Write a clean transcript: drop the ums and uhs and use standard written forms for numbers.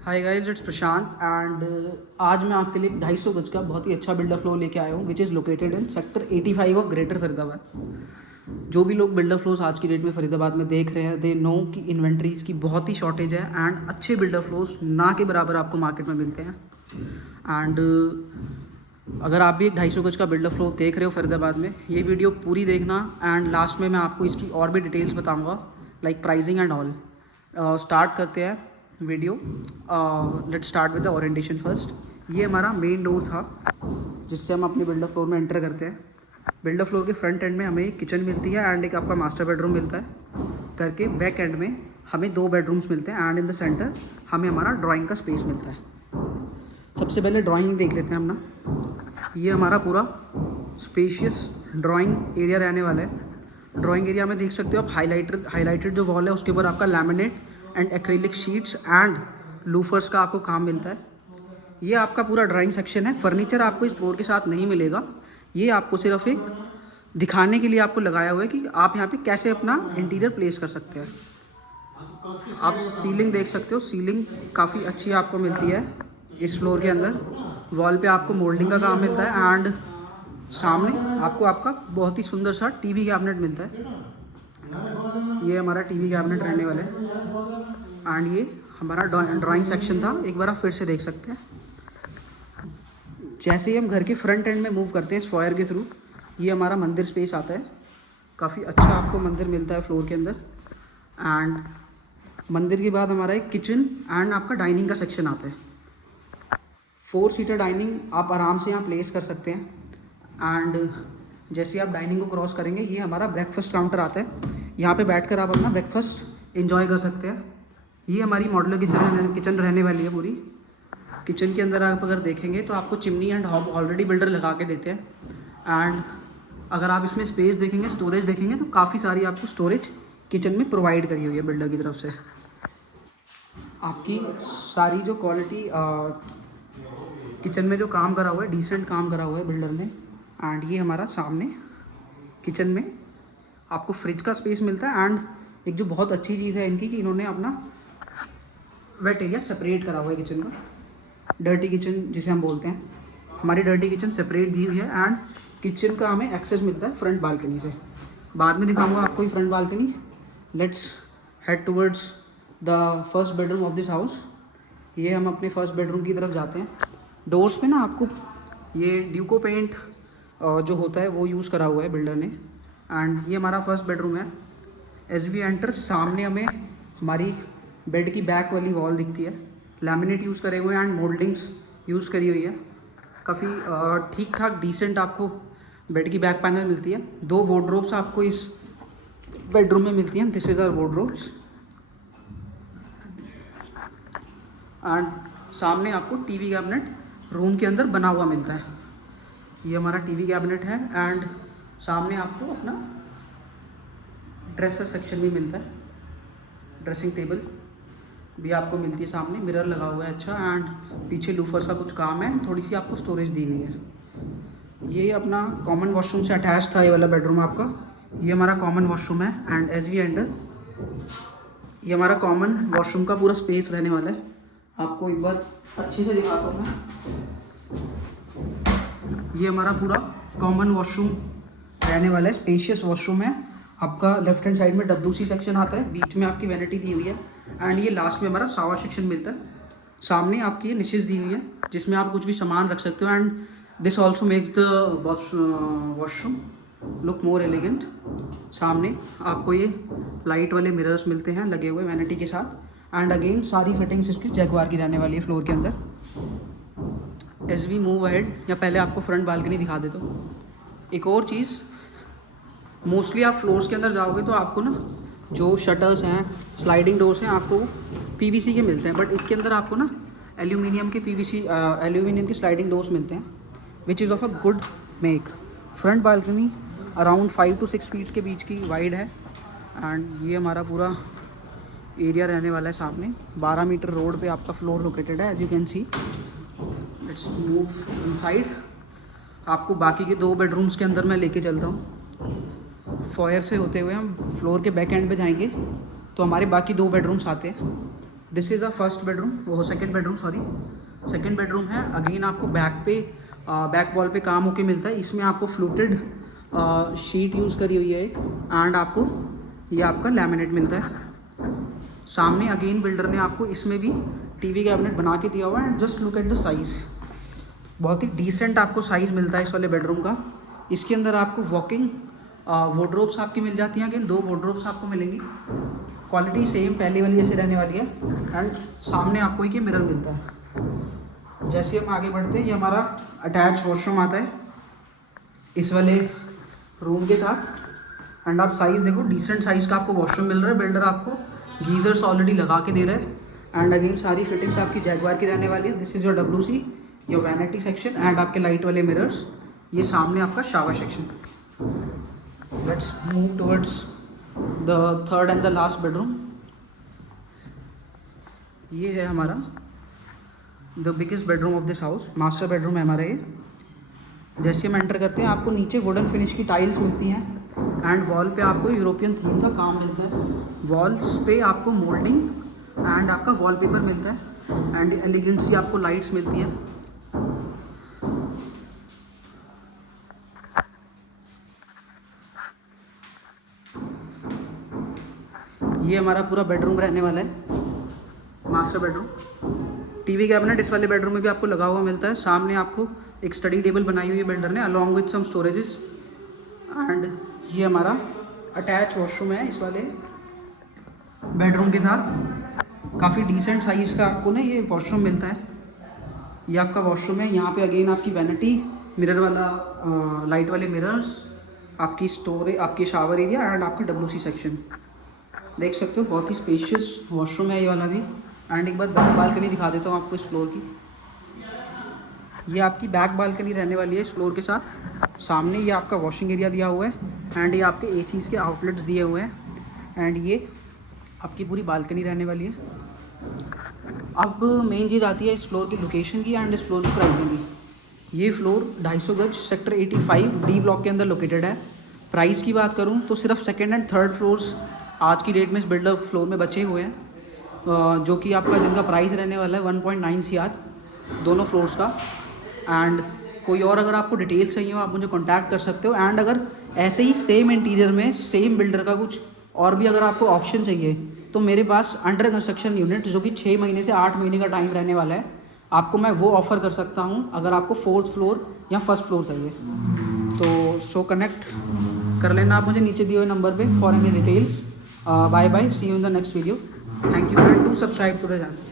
Hi guys, it's Prashant and आज मैं आपके लिए 250 गज का बहुत ही अच्छा बिल्डर फ्लोर लेके आया हूँ which is located in sector 85 of greater Faridabad. जो भी लोग बिल्डर फ्लोर्स आज की डेट में फरीदाबाद में देख रहे हैं, दे नो कि इन्वेंट्रीज़ की बहुत ही शॉर्टेज है एंड अच्छे बिल्डर फ्लोर्स ना के बराबर आपको मार्केट में मिलते हैं। एंड अगर आप भी 250 गज का बिल्डर फ्लोर देख रहे हो फरीदाबाद में, ये वीडियो पूरी देखना एंड लास्ट में मैं आपको इसकी और भी डिटेल्स बताऊँगा like pricing and all. Start करते हैं video. Let's start with the orientation first. ये हमारा मेन डोर था जिससे हम अपने बिल्डर फ्लोर में एंटर करते हैं। बिल्डर फ्लोर के फ्रंट एंड में हमें एक किचन मिलती है एंड एक आपका मास्टर बेडरूम मिलता है करके। बैक एंड में हमें 2 बेडरूम्स मिलते हैं एंड इन द सेंटर हमें हमारा ड्राइंग का स्पेस मिलता है। सबसे पहले ड्राइंग देख लेते हैं अपना। ये हमारा पूरा स्पेशियस ड्राइंग एरिया रहने वाला है। ड्राइंग एरिया में देख सकते हो आप हाईलाइटेड जो वॉल है उसके ऊपर आपका laminate and acrylic sheets and louvres का आपको काम मिलता है। ये आपका पूरा ड्राइंग सेक्शन है। फर्नीचर आपको इस फ्लोर के साथ नहीं मिलेगा। ये आपको सिर्फ एक दिखाने के लिए आपको लगाया हुआ है कि आप यहाँ पे कैसे अपना इंटीरियर प्लेस कर सकते हैं। आप सीलिंग देख सकते हो, सीलिंग काफ़ी अच्छी आपको मिलती है इस फ्लोर के अंदर। वॉल पे आपको मोल्डिंग का काम मिलता है एंड सामने आपको आपका बहुत ही सुंदर सा टीवी कैबिनेट मिलता है। ये हमारा टीवी कैबिनेट रहने वाला है एंड ये हमारा ड्राइंग सेक्शन था। एक बार आप फिर से देख सकते हैं। जैसे ही हम घर के फ्रंट एंड में मूव करते हैं इस फॉयर के थ्रू, ये हमारा मंदिर स्पेस आता है। काफ़ी अच्छा आपको मंदिर मिलता है फ्लोर के अंदर। एंड मंदिर के बाद हमारा एक किचन एंड आपका डाइनिंग का सेक्शन आता है। 4 सीटर डाइनिंग आप आराम से यहाँ प्लेस कर सकते हैं। एंड जैसे आप डाइनिंग को क्रॉस करेंगे, ये हमारा ब्रेकफास्ट काउंटर आता है। यहाँ पे बैठकर आप अपना ब्रेकफास्ट एंजॉय कर सकते हैं। ये हमारी मॉड्यूलर किचन रहने वाली है पूरी। किचन के अंदर आप अगर देखेंगे तो आपको chimney and hob already builder लगा के देते हैं। एंड अगर आप इसमें स्पेस देखेंगे, स्टोरेज देखेंगे तो काफ़ी सारी आपको स्टोरेज किचन में प्रोवाइड करी हुई है बिल्डर की तरफ से। आपकी सारी जो क्वालिटी किचन में जो काम करा हुआ है, डिसेंट काम करा हुआ है बिल्डर ने। एंड ये हमारा सामने किचन में आपको फ्रिज का स्पेस मिलता है। एंड एक जो बहुत अच्छी चीज़ है इनकी कि इन्होंने अपना वेट एरिया सेपरेट करा हुआ है किचन का। डर्टी किचन जिसे हम बोलते हैं, हमारी डर्टी किचन सेपरेट दी हुई है एंड किचन का हमें एक्सेस मिलता है फ्रंट बालकनी से। बाद में दिखाऊंगा आपको ये front balcony. Let's head towards the first bedroom of this house. ये हम अपने फर्स्ट बेडरूम की तरफ जाते हैं। डोर्स पे ना आपको ये ड्यूको पेंट जो होता है वो यूज़ करा हुआ है बिल्डर ने। एंड ये हमारा फर्स्ट बेडरूम है। एज वी एंटर, सामने हमें हमारी बेड की बैक वाली वॉल दिखती है। लैमिनेट यूज़ करे हुए हैं एंड मोल्डिंग्स यूज़ करी हुई है। काफ़ी ठीक ठाक डिसेंट आपको बेड की बैक पैनल मिलती है। 2 वार्डरोब्स आपको इस बेडरूम में मिलती हैं। This is our wardrobes. And सामने आपको टीवी कैबिनेट रूम के अंदर बना हुआ मिलता है। ये हमारा टीवी कैबिनेट है एंड सामने आपको अपना ड्रेसर सेक्शन भी मिलता है। ड्रेसिंग टेबल भी आपको मिलती है सामने, मिरर लगा हुआ है अच्छा। एंड पीछे लूफर्स का कुछ काम है, थोड़ी सी आपको स्टोरेज दी हुई है। ये अपना कॉमन वॉशरूम से अटैच था ये वाला बेडरूम आपका। ये हमारा कॉमन वॉशरूम है एंड एज वी एंटर, ये हमारा कॉमन वॉशरूम का पूरा स्पेस रहने वाला है। आपको एक बार अच्छे से दिखाता हूँ मैं। ये हमारा पूरा कॉमन वॉशरूम रहने वाला है। स्पेशियस वॉशरूम है आपका। लेफ्ट हैंड साइड में डब्ल्यूसी सेक्शन आता है, बीच में आपकी वैनिटी दी हुई है एंड ये लास्ट में हमारा शावर सेक्शन मिलता है। सामने आपकी ये निशेज दी हुई है जिसमें आप कुछ भी सामान रख सकते हो। And this also makes the washroom look more elegant. सामने आपको ये लाइट वाले मिरर्स मिलते हैं लगे हुए वैनिटी के साथ। एंड अगेन सारी फिटिंग्स इसकी जैगवार की रहने वाली है फ्लोर के अंदर। एज वी मूव अहेड, या पहले आपको फ्रंट बालकनी दिखा देता हूँ। एक और चीज़, मोस्टली आप फ्लोर्स के अंदर जाओगे तो आपको ना जो शटर्स हैं, स्लाइडिंग डोर्स हैं, आपको पीवीसी के मिलते हैं। बट इसके अंदर आपको ना एल्यूमिनियम के स्लाइडिंग डोर्स मिलते हैं which is of a good make. Front balcony around 5 to 6 feet के बीच की वाइड है। एंड ये हमारा पूरा एरिया रहने वाला है सामने। 12 मीटर रोड पे आपका फ्लोर लोकेटेड है as you can see. Let's move inside. आपको बाकी के 2 बेडरूम्स के अंदर मैं लेके चलता हूँ। फॉयर से होते हुए हम फ्लोर के बैक एंड पे जाएंगे तो हमारे बाकी 2 बेडरूम्स आते हैं। This is a first bedroom, वो second bedroom sorry, second bedroom है। अगेन आपको बैक वॉल पे काम होके मिलता है। इसमें आपको फ्लूटेड शीट यूज़ करी हुई है एक, एंड आपको ये आपका लैमिनेट मिलता है। सामने अगेन बिल्डर ने आपको इसमें भी टीवी कैबिनेट बना के दिया हुआ है। And just look at the size, बहुत ही डिसेंट आपको साइज़ मिलता है इस वाले बेडरूम का। इसके अंदर आपको वॉकिंग वार्डरोब्स आपकी मिल जाती हैं। अगेन 2 वार्डरोब्स आपको मिलेंगी, क्वालिटी सेम पहली वाली जैसे रहने वाली है। एंड सामने आपको एक ये मिरर मिलता है। जैसे हम आगे बढ़ते हैं, ये हमारा अटैच वॉशरूम आता है इस वाले रूम के साथ। एंड आप साइज़ देखो, डिसेंट साइज़ का आपको वॉशरूम मिल रहा है। बिल्डर आपको गीज़र्स ऑलरेडी लगा के दे रहा है। एंड अगेन सारी फिटिंग्स आपकी जैगवार की रहने वाली है। This is your WC, your vanity section and आपके लाइट वाले मिरर्स। ये सामने आपका shower section. Let's move towards the third and the last bedroom. ये है हमारा the biggest bedroom of this house, master bedroom है हमारा ये। जैसे हम एंटर करते हैं, आपको नीचे वुडन फिनिश की टाइल्स मिलती हैं। एंड वॉल पे आपको यूरोपियन थीम का काम मिलता है। वॉल्स पे आपको मोल्डिंग एंड आपका वॉलपेपर मिलता है। एंड एलिगेंट सी आपको लाइट्स मिलती हैं। ये हमारा पूरा बेडरूम रहने वाला है, मास्टर बेडरूम। टीवी कैबिनेट इस वाले बेडरूम में भी आपको लगा हुआ मिलता है। सामने आपको एक स्टडी टेबल बनाई हुई है बिल्डर ने, along with some storages. And ये हमारा अटैच वॉशरूम है इस वाले बेडरूम के साथ। काफ़ी डिसेंट साइज़ का आपको ना ये वॉशरूम मिलता है। ये आपका वॉशरूम है। यहाँ पे अगेन आपकी वैनिटी, मिरर वाला लाइट वाले मिरर्स, आपकी स्टोरेज, आपकी शावर एरिया एंड आपका WC सेक्शन देख सकते हो। बहुत ही स्पेशियस वॉशरूम है ये वाला भी। एंड एक बार बैक बालकनी दिखा देता हूँ आपको इस फ्लोर की। ये आपकी बैक बालकनी रहने वाली है इस फ्लोर के साथ। सामने ये आपका वॉशिंग एरिया दिया हुआ है। एंड ये आपके ACs के आउटलेट्स दिए हुए हैं। एंड ये आपकी पूरी बालकनी रहने वाली है। अब मेन चीज़ आती है इस फ्लोर की लोकेशन की एंड इस फ्लोर की प्राइसिंग की। ये फ्लोर 250 गज सेक्टर 85 D ब्लॉक के अंदर लोकेटेड है। प्राइस की बात करूँ तो सिर्फ सेकेंड एंड थर्ड फ्लोर्स आज की डेट में इस बिल्डर फ्लोर में बचे हुए हैं, जो कि आपका जिनका प्राइस रहने वाला है 1.9 CR दोनों फ्लोर्स का। एंड कोई और अगर आपको डिटेल्स चाहिए हो आप मुझे कांटेक्ट कर सकते हो। एंड अगर ऐसे ही सेम इंटीरियर में सेम बिल्डर का कुछ और भी अगर आपको ऑप्शन चाहिए तो मेरे पास अंडर कंस्ट्रक्शन यूनिट जो कि 6 महीने से 8 महीने का टाइम रहने वाला है, आपको मैं वो ऑफ़र कर सकता हूँ अगर आपको 4th फ्लोर या फर्स्ट फ्लोर चाहिए तो। सो कनेक्ट कर लेना आप मुझे नीचे दिए हुए नंबर पे for any details. Bye bye, see you in the next video. Thank you and do subscribe to the channel.